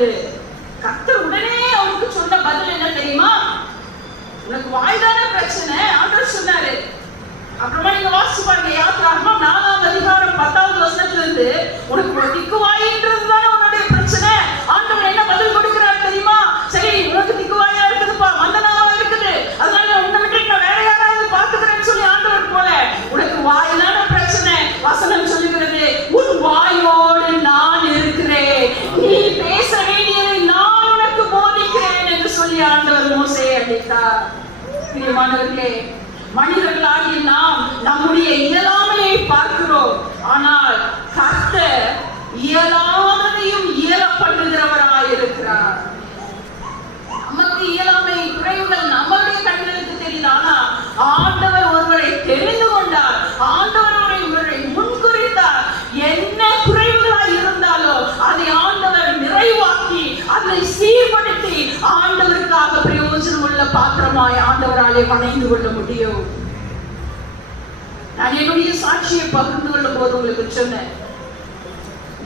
வந்தது. கர்த்தர் உடனே அவனுக்கு சொன்ன பதில் என்ன தெரியுமா? உனக்கு வாய்தான பிரச்சனை, ஆண்டவர் சொன்னாரு. அப்புறமா நீங்க வாசிச்சு பாருங்க, யாத்திராகமம் 4ஆம் அதிகாரம் 10வது வசனத்துல இருந்து, உனக்கு திக்குவாயின்றது தானே உன்னுடைய பிரச்சனை. ஆண்டவர் என்ன பதில் கொடுக்கிறார் தெரியுமா? சரி, உனக்கு திக்குவாயா இருக்குதுப்பா, மந்தனாவா இருக்குது, அதனால உன்னை விட்டு நான் வேற யாராவது பார்த்துக்கிறேன்னு சொல்லி ஆண்டவர் போல, உனக்கு வாயிலான பிரச்சனை. வசனம் சொல்லுகிறது, உன் வாயோடு நான் இருக்கிறேன், நீ பேச வேண்டியதை நான் உனக்கு போதிக்கிறேன் என்று சொல்லி ஆண்டவர் மோசேயை அழைத்தார். பிரியமானவர்களே, மனிதர்களாகிய நாம் நம்முடைய இயலாமையை பார்க்கிறோம். ஆனால் கர்த்தர் இயலாததையும் இயல பண்ணுகிறவராய் இருக்கிறார். நமக்கு இயலாமை குறைவுகள் நம்முடைய கண்களுக்கு தெரியுது. ஆனா ஆண்டவர் ஒருவரை தெரிந்து கொண்டார், ஆண்டவர் ஒருவரை முன்குறித்தார். என்ன குறைவுகளாய் இருந்தாலோ அதை ஆண்டவர் நிறைவாக்கி அதை சீர்படுத்தி ஆண்டவருக்காக பிரயோஜனம் உள்ள பாத்திரமாய் ஆண்டவராலே வணைந்து கொள்ள முடியும். நான் என்னுடைய சாட்சியை பகிர்ந்து கொள்ளும் போது உங்களுக்கு சொன்னேன்,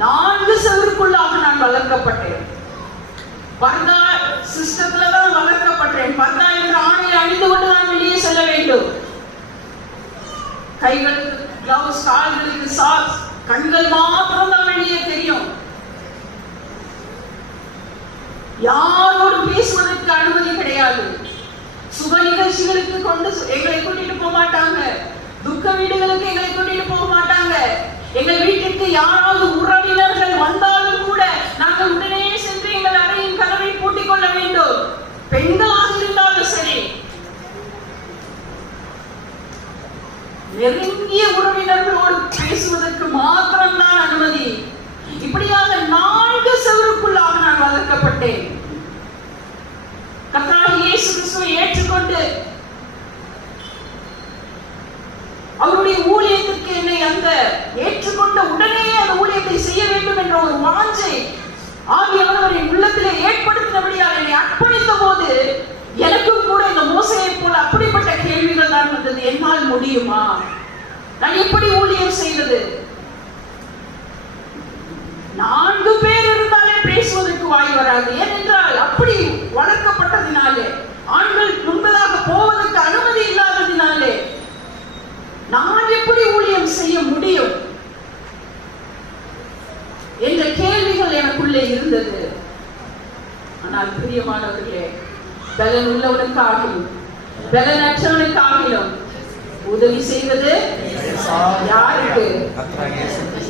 4 செவருக்குள்ளாக நான் வளர்க்கப்பட்டேன். பர்தா சிஸ்டத்துல தான் வளர்க்கப்பட்டேன். பர்தா என்ற ஆணையை அணிந்து கொண்டு நான் வெளியே செல்ல வேண்டும். கைகளுக்கு கிளவுஸ், கால்களுக்கு சாக்ஸ், கண்கள் மாத்திரம் தான் வெளியே தெரியும். யாரோடு பேசுவதற்கு அனுமதி கிடையாது. சுப நிகழ்ச்சிகளுக்கு எங்களை கூட்டிட்டு போக மாட்டாங்க. துக்க வீடுகளுக்கு எங்களை கூட்டிட்டு போக மாட்டாங்க. எங்கள் வீட்டுக்கு யாராவது உறவினர்கள் வந்தாலும் கூட நாங்கள் உடனே சென்று எங்கள் அறையின் கதவை பூட்டிக் கொள்ள வேண்டும். பெண்களாக இருந்தாலும் சரி, நெருங்கிய உறவினர்களோடு பேசுவதற்கு மாத்திரம்தான் அனுமதி. இப்படியாக 4 செவருக்குள்ளாக நான் வளர்க்கப்பட்டேன். கர்த்தராகிய இயேசு கிறிஸ்துவை ஏற்றுக்கொண்டு அவருடைய ஊழியத்திற்கு என்னை அந்த ஏற்றுக்கொண்ட உடனே அந்த ஊழியத்தை செய்ய வேண்டும் என்ற ஒரு வாஞ்சை ஆவியானவர் என் உள்ளத்திலே ஏற்படுத்தினபடியால் என்னை அர்ப்பணித்த போது எனக்கும் கூட இந்த மோசேயை போல அப்படிப்பட்ட கேள்விகள் தான் வந்தது. என்னால் முடியுமா? நான் எப்படி ஊழியம் செய்வது? 4 பேர் இருந்தாலே பேசுவதற்கு வாய் வராது. ஏனென்றால் அப்படி வளர்க்கப்பட்டதினாலே, ஆண்கள் முன்பதாக போவதற்கு அனுமதி இல்லாததினாலே நான் எப்படி ஊழியம் செய்ய முடியும் என்ற கேள்விகள் எனக்குள்ளே இருந்தது. ஆனால் பிரியமானவர்களே, பலன் உள்ளவனுக்காகிலும் பலனற்றவனுக்காகிலும் உதவி செய்வது யாருக்கு?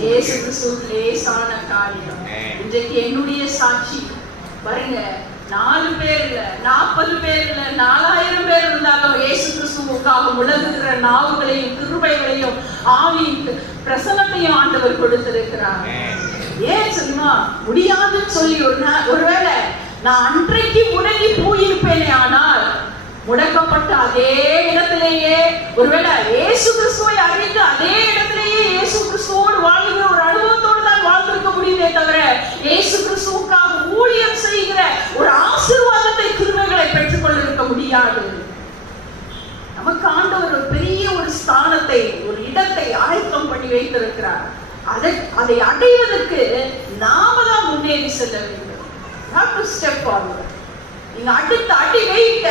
இயேசு கிறிஸ்துவுக்கு லேசான காரியம். இன்றைக்கு என்னுடைய சாட்சி பாருங்க, 4 பேர் இல்ல, 40 பேர் இல்ல, 4000 பேர் இருந்தாலும் இயேசு கிறிஸ்துவுக்காக முழங்குகிற நாவுகளையும் கிருபைகளையும் ஆவியின் பிரசன்னத்தையும் ஆண்டவர் கொடுத்திருக்கிறார். ஏன் சொல்லுமா? முடியாதுன்னு சொல்லி ஒருவேளை நான் அன்றைக்கு முடங்கி போயிருப்பேனே, ஆனால் முடக்கப்பட்ட அதே இடத்திலேயே ஒருவேளை இயேசு கிறிஸ்துவை அறிந்து அதே இடத்திலேயே இயேசு கிறிஸ்துவோடு வாழ்கிற ஒரு அனுபவத்தோடு தான் வாழ்ந்திருக்க முடியுமே தவிர, இயேசு கிறிஸ்துவுக்காக ஊழியம் செய்கிற ஒரு ஆசீர்வாதத்தை கிருபைகளை பெற்றுக் கொண்டிருக்க முடியாது. நமக்கு ஆண்டவர் ஒரு பெரிய ஒரு ஸ்தானத்தை, ஒரு இடத்தை ஆயத்தம் பண்ணி வைத்திருக்கிறார். அதை அடைவதற்கு நாம தான் முன்னேறி செல்ல வேண்டும். நீங்க அடுத்த அடி வைக்க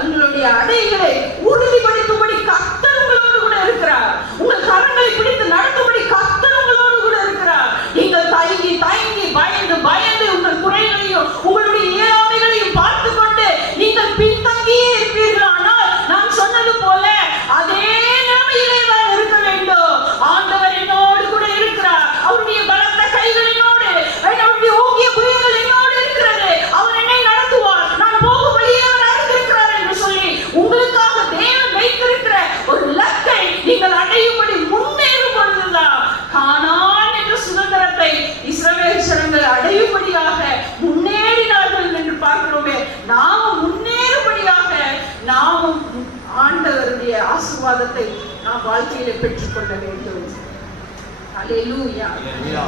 உங்களுடைய அடைகளை உறுதிப்படுத்தும்படி கர்த்தர் உங்களோடு கூட இருக்கிறார். உங்கள் கரங்களை பிடித்து நடத்தும்படி கர்த்தர் உங்களோடு கூட இருக்கிறார். நீங்கள் தயங்கி தயங்கி பயந்து பயந்து உங்கள் குறைகளையும் உங்களுடைய இயலாமைகளையும் பார்த்து கொண்டு நீங்கள் பின்தங்கியே இருப்பீர்கள். ஆனால் நான் சொன்னது போல அதே நிலைமையிலே தான் இருக்க வேண்டும். ஆண்டவர் என்னோடு கூட இருக்கிறார். அவருடைய பலத்த கைகள் என்னோடு, அவருடைய ஓங்கிய புயங்கள் என்னோடு இருக்கிறது. அவர் என்னை நடத்துவார். நான் போகும் வழியே அவர் அறிந்திருக்கிறார் என்று சொல்லி உங்களுக்காக தேவன் வைத்திருக்கிற ஒரு இலக்கை நீங்கள் அடையும்படி முன்னேறும் பொழுதுதான் கானான் என்ற சுதந்திரத்தை இஸ்ரவேல் ஜனங்கள் அடையும்படியாக முன்னேறினார்கள் என்று பார்க்கிறோமே. நாமும் முன்னேறும்படியாக நாமும் ஆண்டவருடைய ஆசீர்வாதத்தை நாம் வாழ்க்கையில பெற்றுக்கொள்ள வேண்டும். அல்லேலூயா.